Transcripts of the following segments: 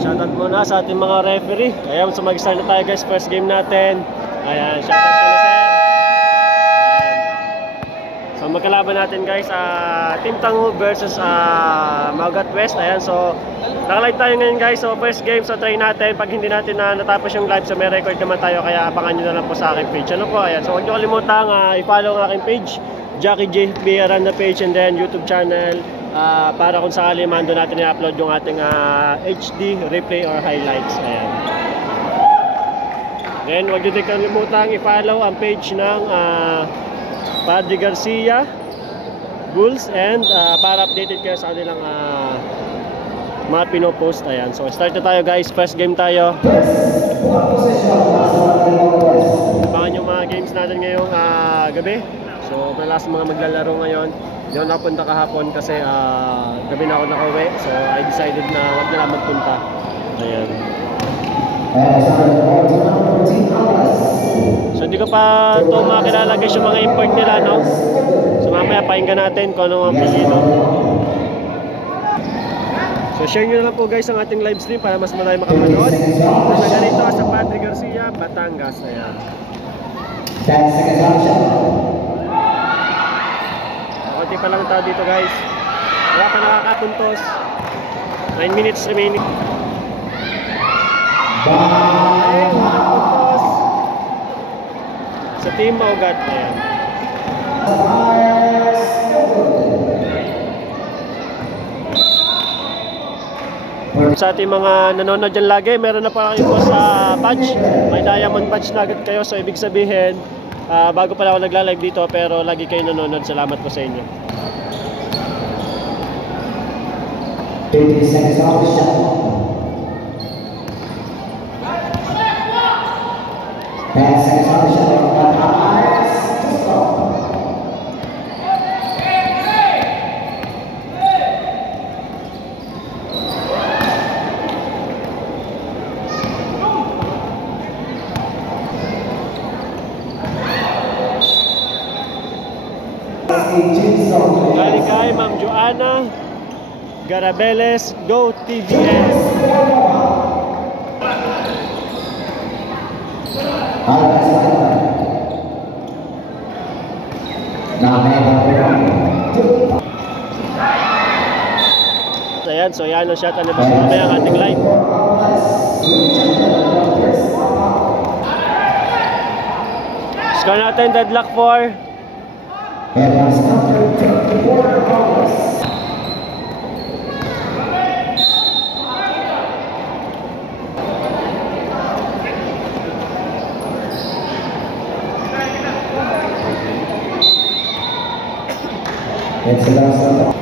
Shoutout muna sa ating mga referee. Ayan, so mag-start na tayo guys, first game natin. Ayan, shoutout ko na sir. So magkalaban natin guys, Team Tango versus Maugat West. Ayan, so nakalive tayo ngayon guys. So first game, so try natin. Pag hindi natin natapos yung live, so may record naman tayo. Kaya abangan nyo na lang po sa aking page. Ano po, ayan. So huwag nyo kalimutang i-follow ang aking page, Jackie J. Biaran na page, and then YouTube channel. Para kung sakali man doon natin i-upload yung ating HD, replay, or highlights. Ayan. Then huwag nyo din kalimutang i-follow ang page ng Padre Garcia Bulls, and para updated kayo sa kanilang mga pinopost. Ayan, so start na tayo guys, first game tayo. Abangan yung mga games natin ngayong gabi. So malas mga maglalaro ngayon. Hindi ako nakapunta kahapon kasi gabi na ako nakauwi. So I decided na wag na lang magpunta. Ayan. So hindi ko pa ito makakilala guys yung mga import nila, no? So mamaya pakinggan natin kung ano ang pilino. So share nyo na lang po guys ang ating live stream para mas marami makapanood. So naganito sa Padre Garcia, Batangas. Ayan. Kunti pa lang tao dito guys. Wala pa nakakapuntos. 9 minutes remaining. Ayun, nakapuntos sa Team Maugat. Ayan. Sa ating mga nanonood dyan lagi, meron na pa kayo po sa badge. May diamond badge na agad kayo. So ibig sabihin, bago pala ako nagla-live dito pero lagi kayo nanonood. Salamat po sa inyo. 30 seconds off the shot. 10 seconds off the shot. Galing kay Ma'am Joanna Garabeles, Go TVS. Ayan, so yan ang shot na nabas mamaya ang ating live. Score natin, deadlock 4. It's the last one.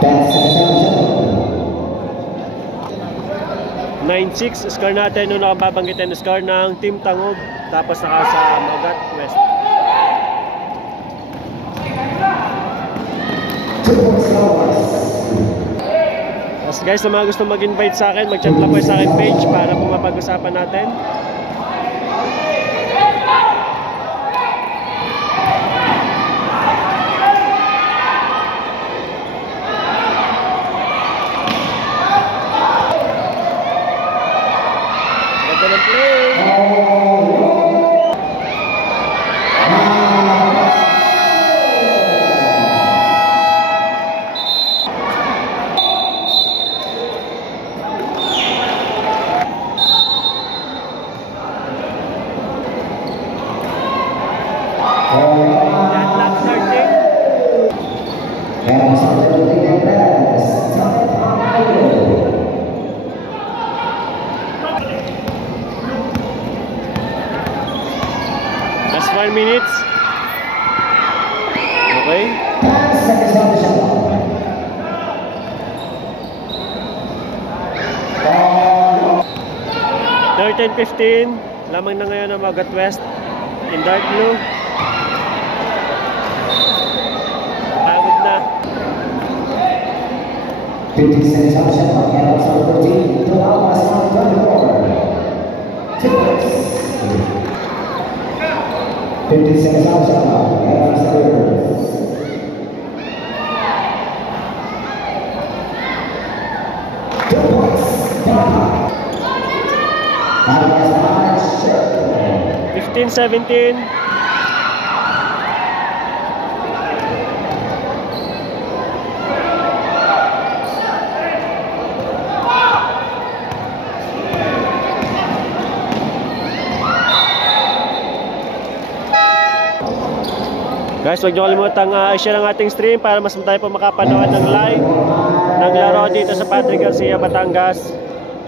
That's 9-6 score natin. Nung nakababanggitin na score ng Team Tangog, tapos naka sa Maugat West. As guys, na mga gusto mag-invite sa akin, mag-chat lang po sa akin page para po mapag-usapan natin. Deadlock 4 minutes. Okay. 13-15. Lamang na ngayon ang Maugat West. in dark blue. Pagod na. 15 seconds on the shot clock. And also 14. To allow us on 24. 2 points. 15 seconds on the shot clock. And also 2 points. 15-17. Guys, huwag niyo kalimutang i-share ang ating stream para mas tayo po makapanood ng live ng laro dito sa Patrick Garcia, Batangas.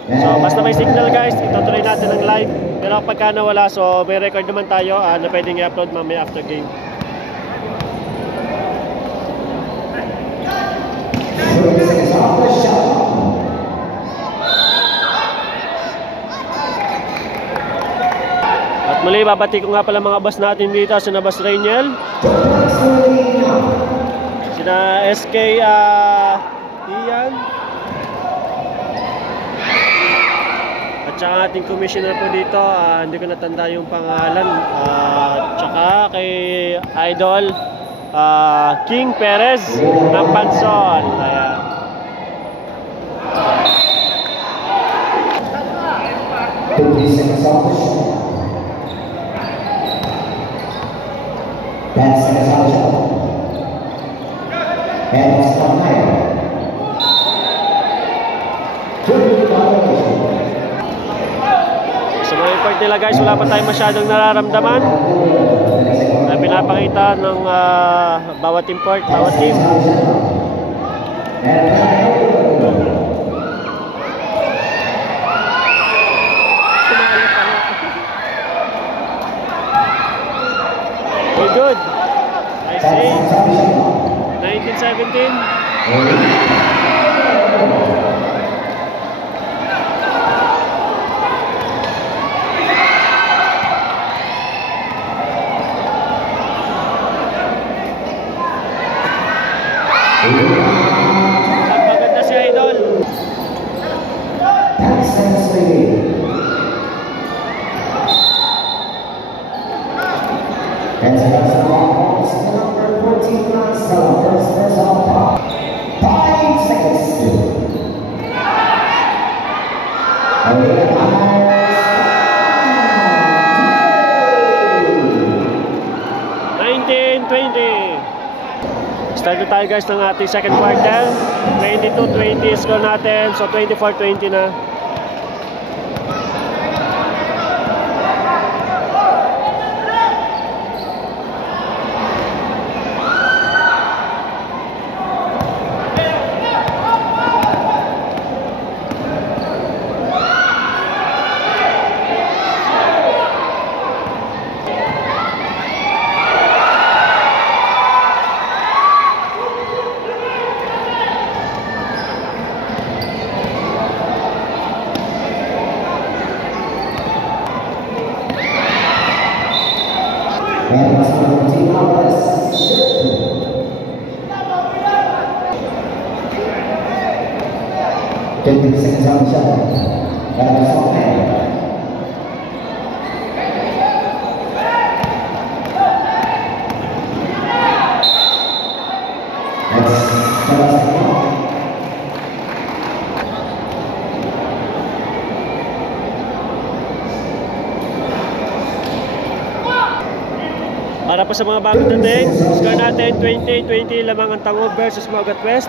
So, basta may signal guys, itutuloy natin ang live. Pero pagka nawala, so may record naman tayo na pwedeng i-upload mamaya after game. At muli, babati ko nga pala mga boss natin dito, sina Boss Rainiel, sina SK Ian, at saka ating commissioner po dito, hindi ko natanda yung pangalan, tsaka kay Idol King Perez ng Pansol. Ayan. That's the shot. And it's on higher. Sa mga import nila guys, wala pa tayong masyadong nararamdaman na pinapakita ng bawat import, bawat team. Very good. I see. 19-17. Pagod na si Idol. And number 14, first off, 5 seconds. 19-20. Start na tayo guys ng ating second quarter. 22-20 score natin. So 24-20 na. And that's number 14, Alvarez. 50 seconds on the shot. That's all man. Para po sa mga bagong dating, score natin 20-20 lamang ang Tangub versus Mogat West.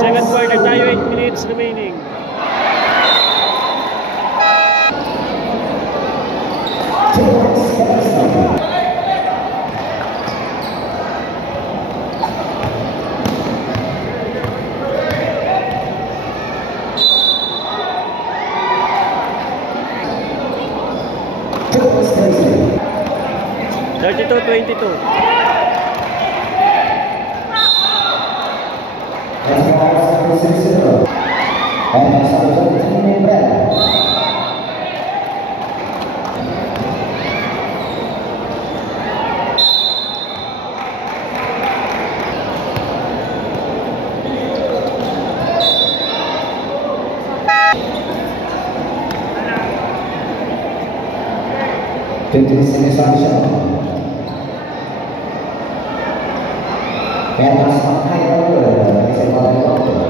Second quarter tayo, 8 minutes remaining. That's 32-22. 15 seconds on the shot. Pass on high over. It's a ball over.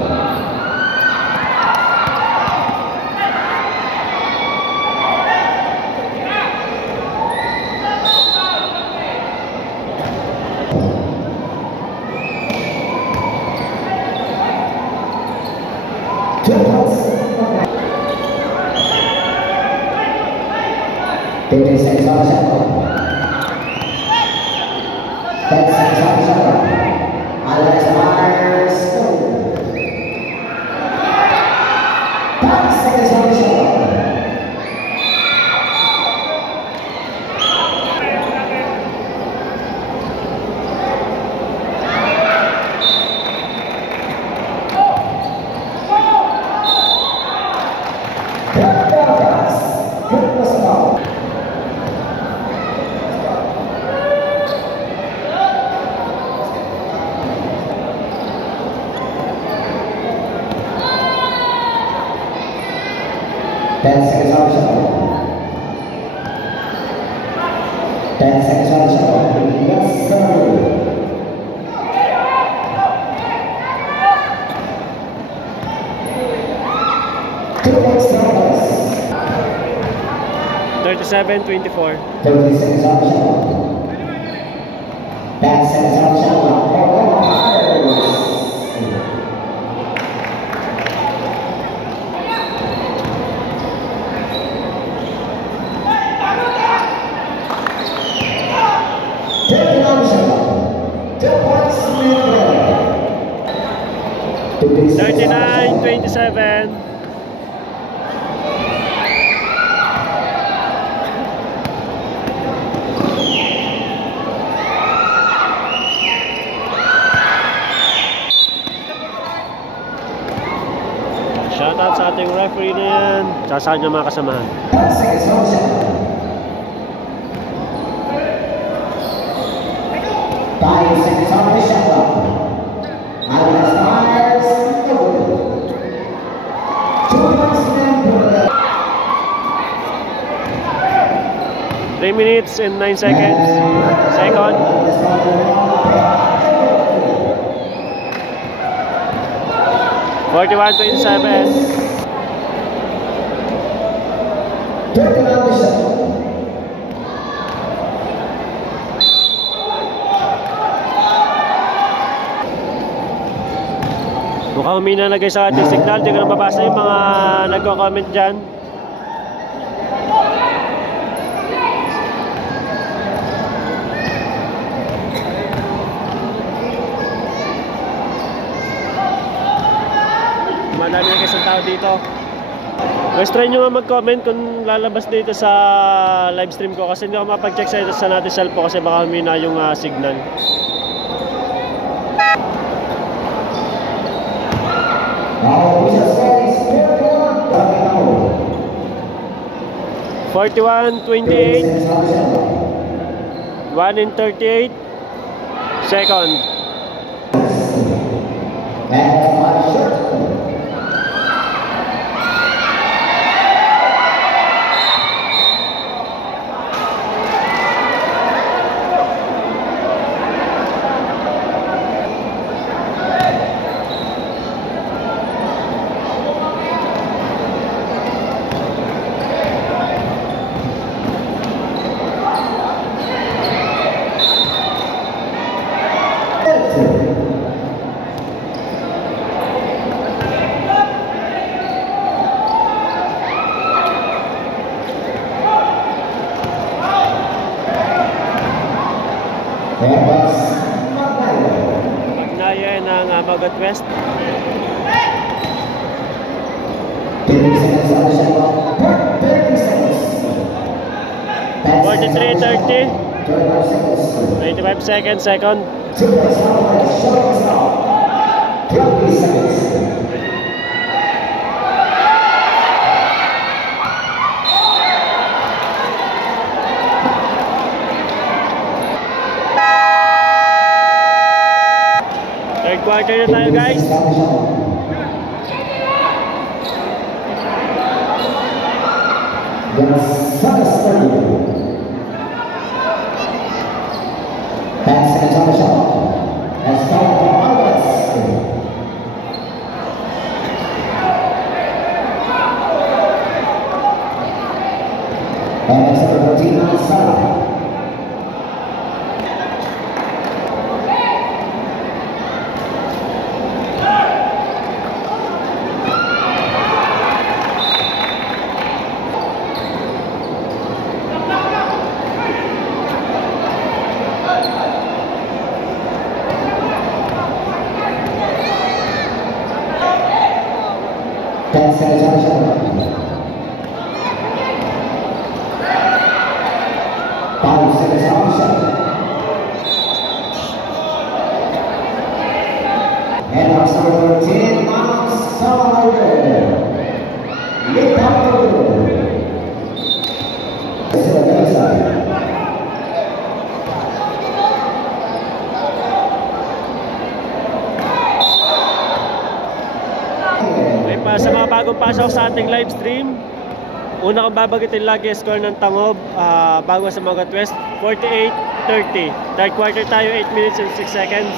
Seven 24. 30 seconds on the shot. 10 seconds on the shot. 39-27. Shoutout sa ating referee na yan. Sa niya mga kasamahan. 10 seconds on the shot. 5 seconds on the shot. Alex Myers. 3 minutes and 9 seconds. Second. 41-27. Mukhang humina na guys sa ating signal. Hindi ko na mabasa yung mga nagko-comment dyan. Madami na guys ang tao dito. Guys, try nyo nga mag-comment kung lalabas dito sa live stream ko kasi hindi ako mapag-check sa natin cellphone kasi baka humina yung signal. (41-28) 1:38 second. Magnayo ng Magat West. 43-30. 25 seconds, second. 3rd quarter na tayo guys. seconds on the shot. And box number 10, outside. Lift up the goal. Still on the other side. Sa mga bagong pasok sa ating live stream, una kong babagitin lagi score ng Tangob bago sa Maugat West, 48-30. Third quarter tayo, 8 minutes and 6 seconds.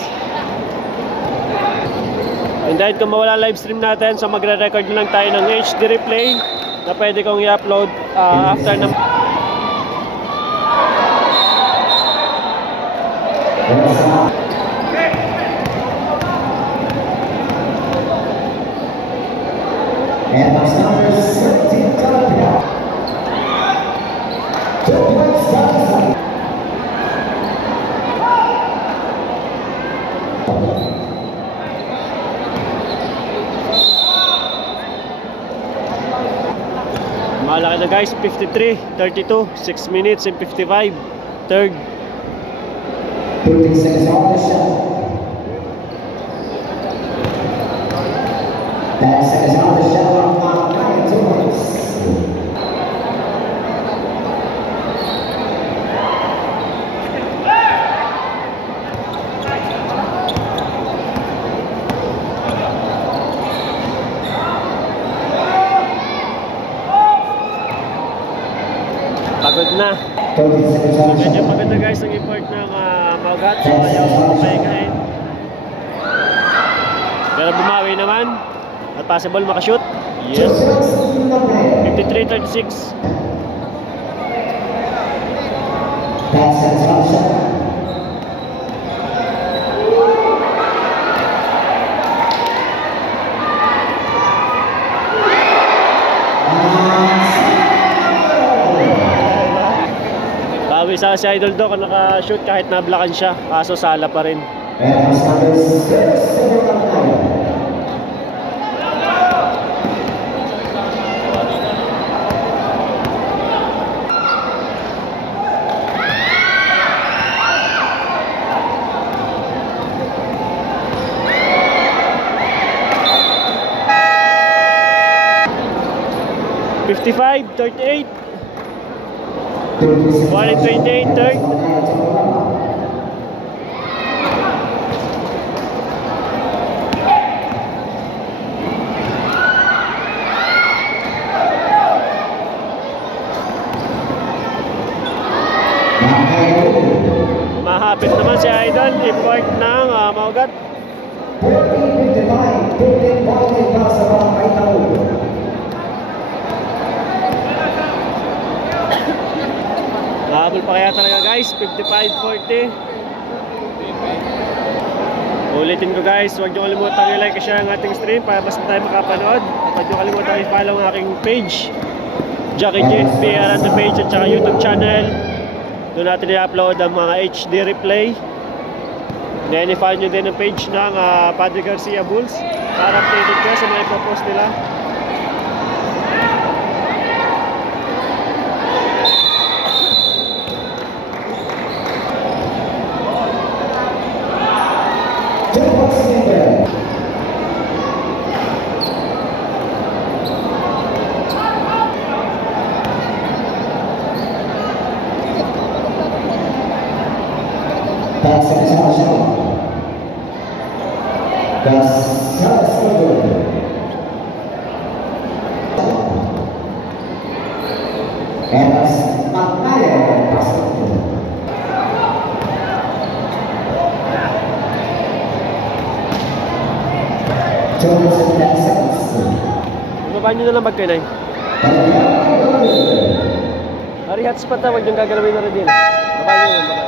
And dahil kung mawala live stream natin, so magre-record na lang tayo ng HD replay na pwede kong i-upload after ng... And box number 17, Tapia. 2 points, Tapia. Malaki na guys, 53-32, 6 minutes and 55. Third. 30 seconds on the shot. 10 seconds on the shot. Pagod na. Medyo maganda guys ang import ng Maugat. So ayaw pahingahin. Pero bumawi naman. At possible makashoot. Yes. 53-36. Isa si Idol Doc naka-shoot kahit nablakan siya, kaso sala pa rin. (55-38) 1:28 third. Mahapit naman si Idol, import ng Maugat. Habol pa kaya talaga guys, 55-40. Ulitin ko guys, huwag nyo kalimutan i-like and share ang ating stream para mas tayo makapanood. Huwag nyo kalimutan i-follow ang aking page, Jackie J PR on the page, at saka YouTube channel. Doon natin i-upload ang mga HD replay. Then i-follow nyo din ang page ng Padre Garcia Bulls para updated ka sa mga ipopost nila. Baba nyo na lang magkainay. Hari hotspot na, huwag nyo gagalawin na rin din. Baba nyo na lang, baba.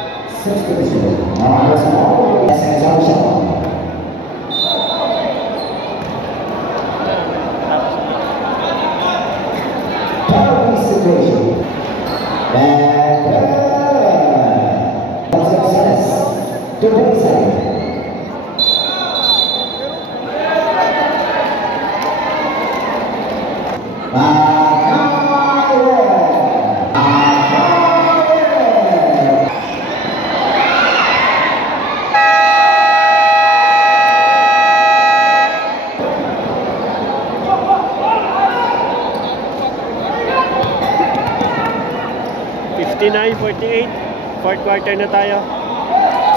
53-48. Fourth quarter na tayo.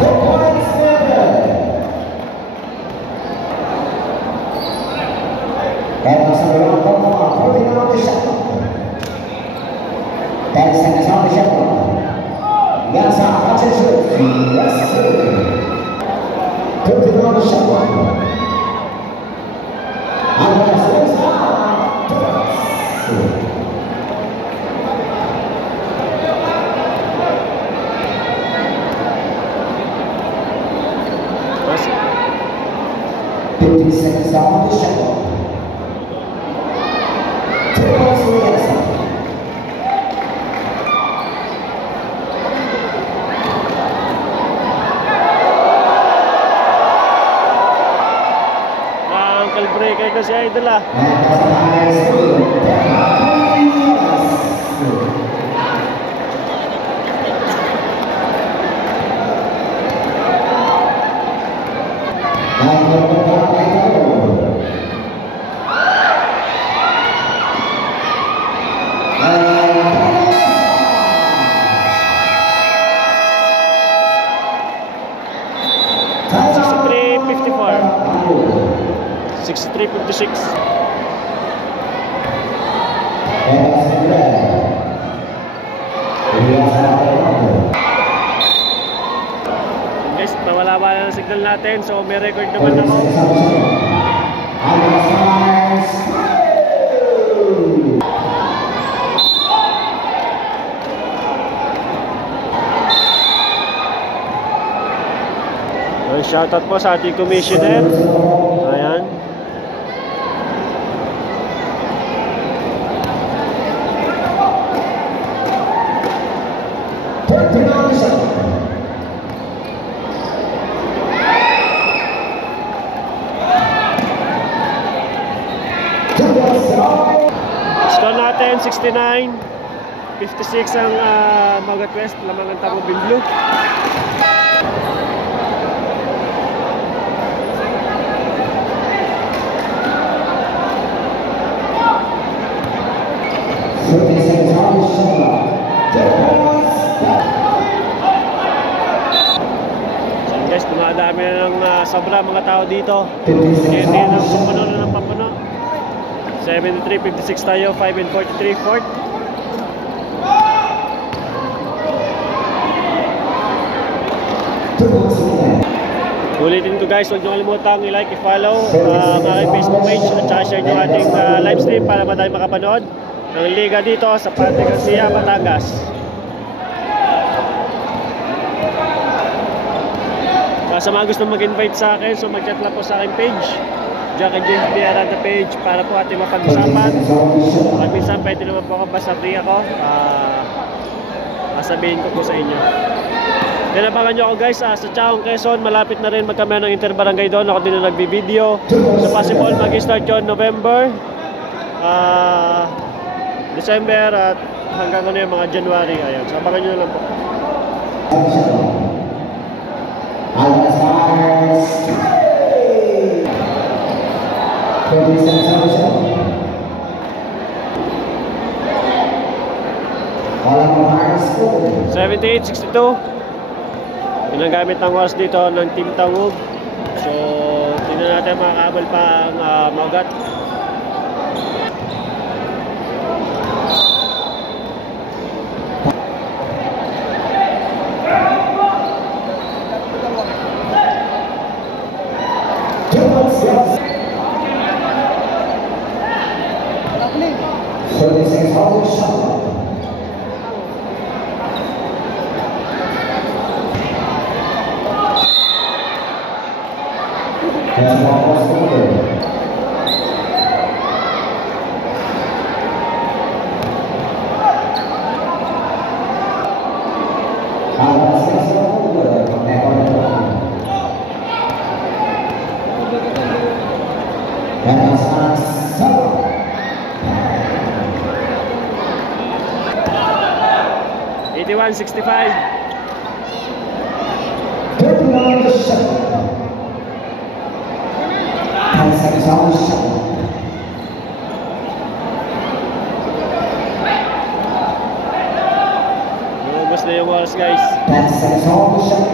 2 points further. And also the round one more, working on the shot. 10 seconds on the shot clock. That's out, watch it shoot. Yes, sir. Working on the shot clock. And that's it. Seconds on the shot clock. 2 points for the other side. Uncle breaker ko si Idol ah. And that's a high school. Guys, nawala-wala ng signal natin. So may record naman ako. Shoutout po sa ating commissioner. Ayan. Score natin 69-56 ang Maugat West, lamang ang Tamo Blue. Guys, dumadami na ng sobra mga tao dito. Kaya hindi na papuno na ng papuno. 73-56 tayo, 5-43 fourth. Ulitin ko guys, huwag nyo kalimutang i-like, i-follow ang aking Facebook page at saka share nyo ating live stream para madami makapanood ng liga dito sa Padre Garcia, Batangas. Sa mga gusto mag-invite sa akin, so mag-chat lang po sa aking page, Jackie James Villaranda page, para po ating mapag-usapan. At minsan pwede naman po ako, basta free ako, masabihin ko po sa inyo. Tinabangan nyo ako guys, sa Chaong, Quezon, malapit na rin magkamayan ng interbarangay doon. Ako din na nagbibideo. So possible mag-start yun November, December, at hanggang ano yung mga January. Ayan, so abangan nyo lang po. All 78-62. Ginagamit ng oras dito ng Team Tangub. So, tingnan natin makakabal pa ang Maugat. $81-65. Lumabas na versus guys. 10 seconds on the shot.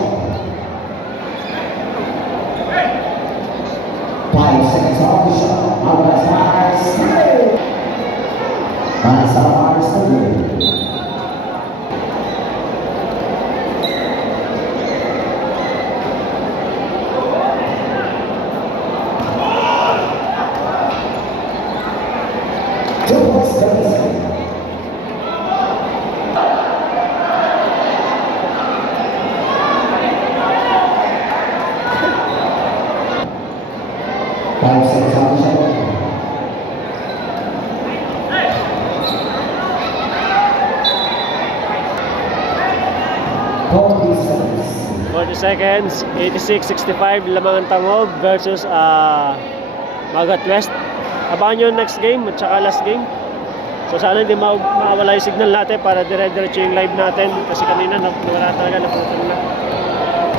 5 seconds on the shot. Out of size. That's our story. Seconds, 86-65, lamang ang Tangog versus Magat West. Abangan nyo next game at saka last game. So sana hindi mawala yung signal natin para dire-diretso yung live natin kasi kanina wala talaga, naputol na.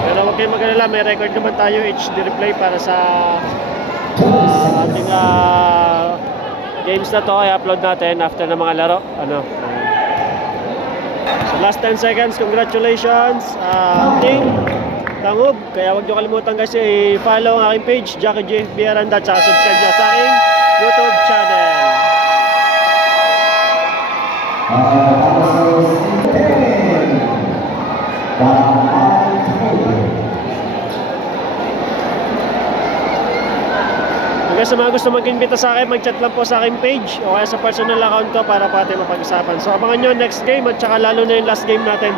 Pero huwag kayong mag-alala, may record naman tayo HD replay para sa ating games na to ay upload natin after ng mga laro. So last 10 seconds, congratulations team Tangog. Kaya huwag nyo kalimutan kasi i-follow ang aking page, Jackie J. Biaranda, at subscribe nyo sa aking YouTube channel. Hanggang sa mga gusto mag-invita sa akin, mag-chat lang po sa aking page o kaya sa personal account ko para pati mapag-usapan. So abangan nyo next game at saka lalo na yung last game natin.